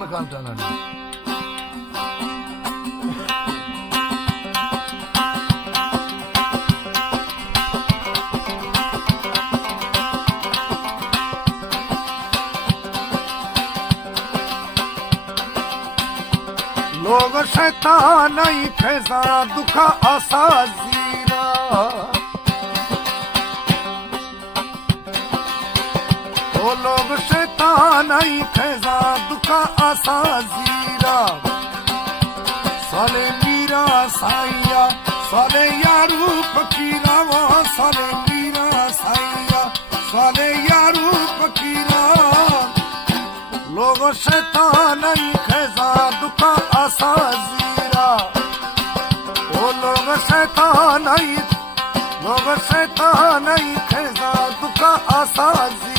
मकान टाना लोग शैतान नहीं फैजा दुखा आसा जीरा ओ लोग शैतान नहीं फैजा दुखा आसा जीरा साले मीरा साइया साले यारू फकीरा वो साले मीरा साइया साले यारू फकीरा लोग शैतान नहीं फैजा दुखा आसा जीरा ओ लोग शैतान नहीं फैजा दुखा आसा जीरा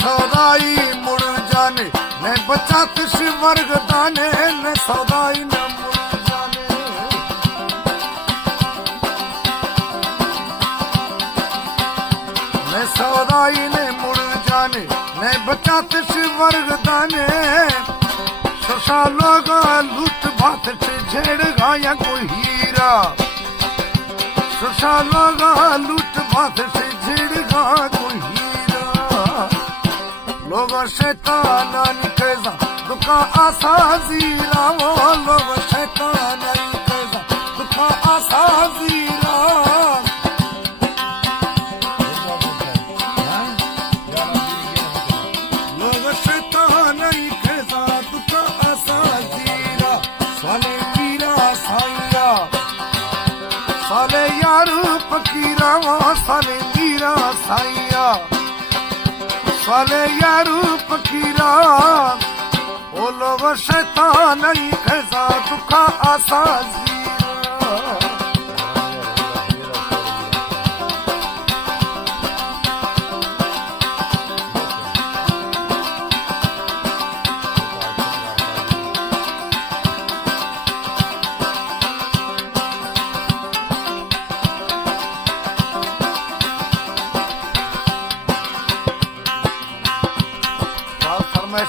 सौदाई मुड़ जाने न बचा तिश वर्ग दाने न सौदाई न मुड़ जाने न सौदाई ने मुड़ जाने न बचा तिश वर्ग दाने शशा लोग लूट भात झेड़ गाया को हीरा शशा लोग लूट भात झेड़ गा को लोग शैतान निकजा दुखा आसा जीरा वो लोग शैतान निकजा दुखा आसा जीरा लोग शैतान निकजा दुखा आसा जीरा साले मीरा साइया साले यारू फकीरा वो साले मीरा साइया साले यारू फकीरा ओ लोग शैतान नहीं फैजा दुखा आसा जीरा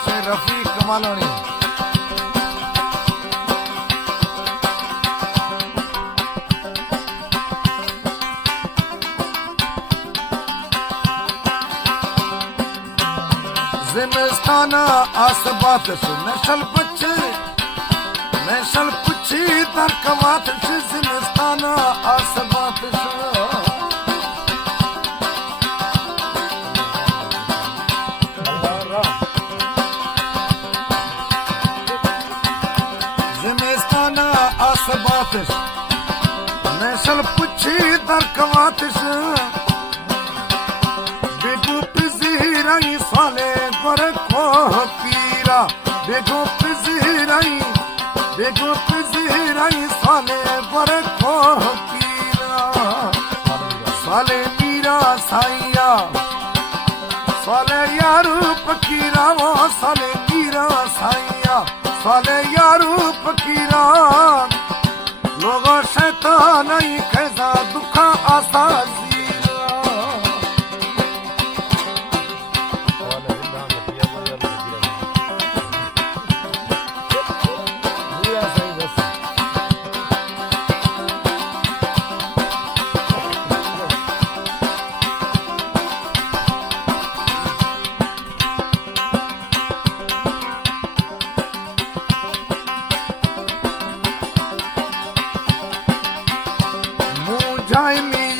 से रफी कमालोनी जिमिस्ताना आसबात नशल पुछी तर्कवात जिमिस्ताना आसबात आसबातिश नशल पुछी तर्कवातिश बेगो पिजीराई साले गोरे को पीरा बेगो पिजीराई साले गोरे को पीरा साले मीरा साइया साले यारू फकीरा वो साले मीरा साइया साले यारू फकीरा लोग शैतान नहीं फैजा दुखा आसा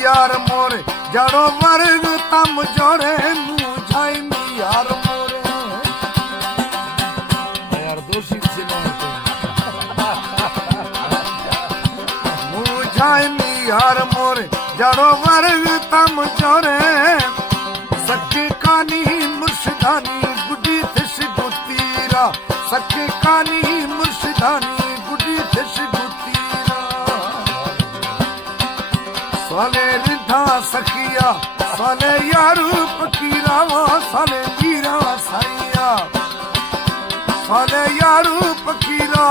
यार मोरे जड़ो वर्ग तम जोड़े मुझाई मी यार मोरे यार दोषी से मुझाई मी यार मोरे जड़ो वर्ग तम जोड़े सच्ची मुर्शिदानी गुडी थिस गुतीरा सखे कानी मुर्शिदानी गुडी थिस गुतीरा साले रिंधा सखिया साले यारू फकीरा साले मीरा साइया साले यारू फकीरा